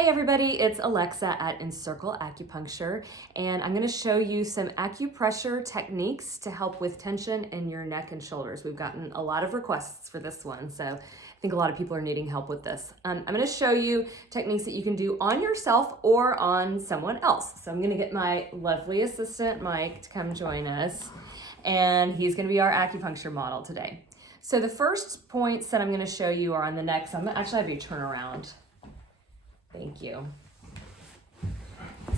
Hey everybody, it's Alexa at Encircle Acupuncture, and I'm going to show you some acupressure techniques to help with tension in your neck and shoulders. We've gotten a lot of requests for this one, so I think a lot of people are needing help with this. I'm going to show you techniques that you can do on yourself or on someone else. So I'm going to get my lovely assistant, Mike, to come join us, and he's going to be our acupuncture model today. So the first points that I'm going to show you are on the neck, so I'm going to actually have you turn around. Thank you.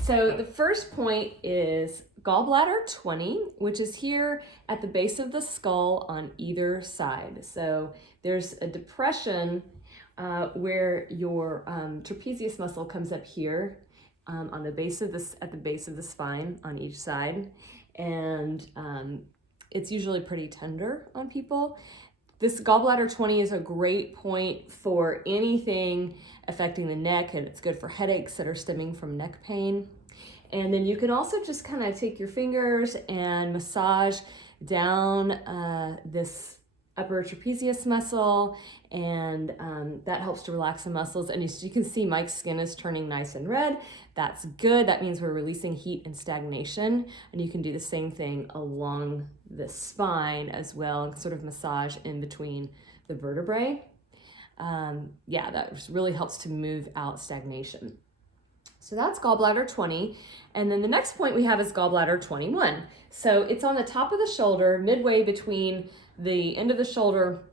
So the first point is gallbladder 20, which is here at the base of the skull on either side. So there's a depression where your trapezius muscle comes up here on the base of this, at the base of the spine on each side, and it's usually pretty tender on people. This gallbladder 20 is a great point for anything affecting the neck, and it's good for headaches that are stemming from neck pain. And then you can also just kind of take your fingers and massage down this upper trapezius muscle, and that helps to relax the muscles. And as you can see, Mike's skin is turning nice and red. That's good. That means we're releasing heat and stagnation. And you can do the same thing along the spine as well, and sort of massage in between the vertebrae. Yeah, that really helps to move out stagnation. So that's gallbladder 20. And then the next point we have is gallbladder 21. So it's on the top of the shoulder, midway between the end of the shoulder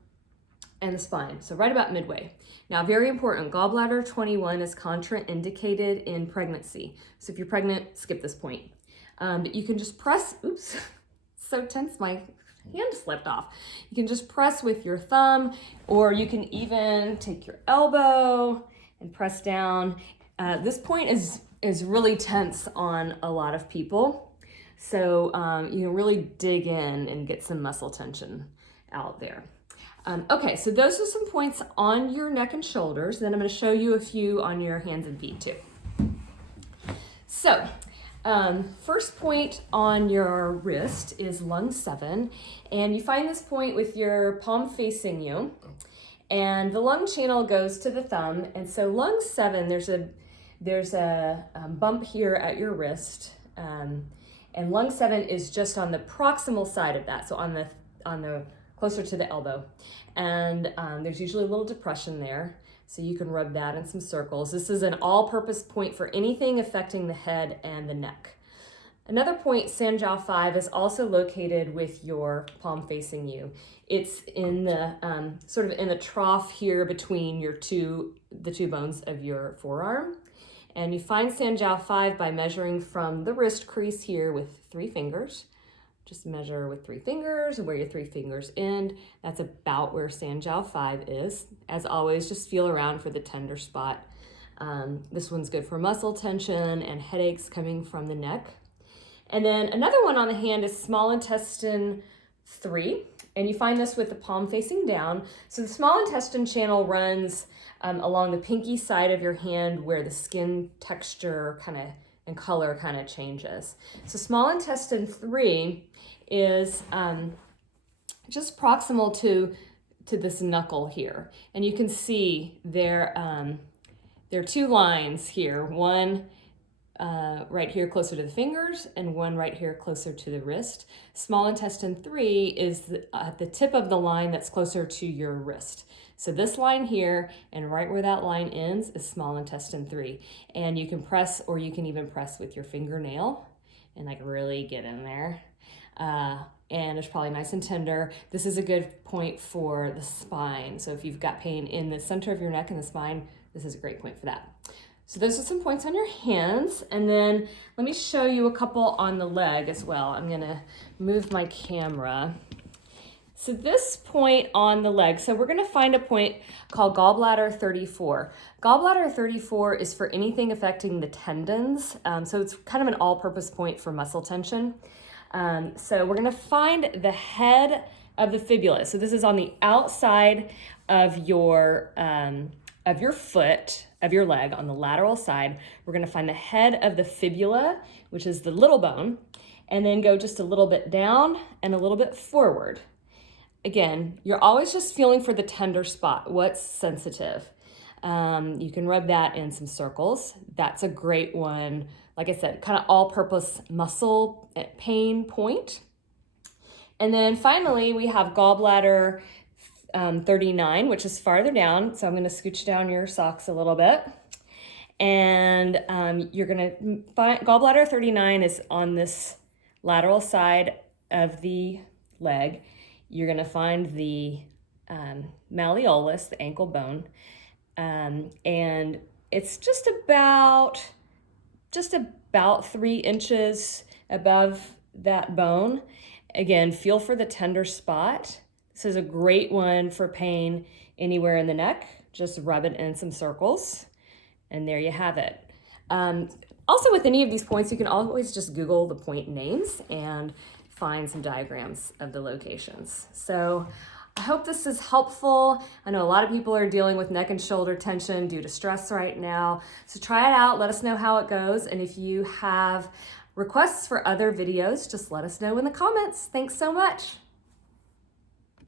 and the spine. So right about midway. Now, very important, gallbladder 21 is contraindicated in pregnancy. So if you're pregnant, skip this point. But you can just press, oops, so tense, my hand slipped off. You can just press with your thumb, or you can even take your elbow and press down. This point is really tense on a lot of people. So you can really dig in and get some muscle tension out there. Okay, so those are some points on your neck and shoulders. Then I'm going to show you a few on your hands and feet too. So first point on your wrist is lung 7, and you find this point with your palm facing you, and the lung channel goes to the thumb. And so lung 7, there's a bump here at your wrist, and lung 7 is just on the proximal side of that, so on the closer to the elbow, and there's usually a little depression there, so you can rub that in some circles. This is an all-purpose point for anything affecting the head and the neck. Another point, Sanjiao 5, is also located with your palm facing you. It's in the sort of in the trough here between the two bones of your forearm. And you find Sanjiao 5 by measuring from the wrist crease here with 3 fingers. Just measure with 3 fingers and where your 3 fingers end. That's about where Sanjiao 5 is. As always, just feel around for the tender spot. This one's good for muscle tension and headaches coming from the neck. And then another one on the hand is small intestine 3. And you find this with the palm facing down. So the small intestine channel runs along the pinky side of your hand, where the skin texture and color kind of changes. So small intestine 3 is just proximal to this knuckle here. And you can see there are 2 lines here, one right here closer to the fingers and one right here closer to the wrist. Small intestine 3 is at the tip of the line that's closer to your wrist. So this line here, and right where that line ends, is small intestine 3. And you can press, or you can even press with your fingernail and like really get in there. And it's probably nice and tender. This is a good point for the spine. So if you've got pain in the center of your neck and the spine, this is a great point for that. So those are some points on your hands. And then let me show you a couple on the leg as well. I'm gonna move my camera. So this point on the leg, so we're gonna find a point called gallbladder 34. Gallbladder 34 is for anything affecting the tendons. So it's kind of an all-purpose point for muscle tension. So we're gonna find the head of the fibula. So this is on the outside of your foot, of your leg, on the lateral side. We're gonna find the head of the fibula, which is the little bone, and then go just a little bit down and a little bit forward. Again, you're always just feeling for the tender spot, what's sensitive. You can rub that in some circles. That's a great one. Like I said, kind of all-purpose muscle pain point. And then finally, we have gallbladder 39, which is farther down. So I'm going to scooch down your socks a little bit. And you're going to find gallbladder 39 is on this lateral side of the leg. You're going to find the malleolus, the ankle bone, and it's just about 3 inches above that bone. Again, feel for the tender spot. This is a great one for pain anywhere in the neck. Just rub it in some circles, and there you have it. Also, with any of these points, you can always just Google the point names and find some diagrams of the locations. So I hope this is helpful. I know a lot of people are dealing with neck and shoulder tension due to stress right now. So try it out. Let us know how it goes. And if you have requests for other videos, just let us know in the comments. Thanks so much.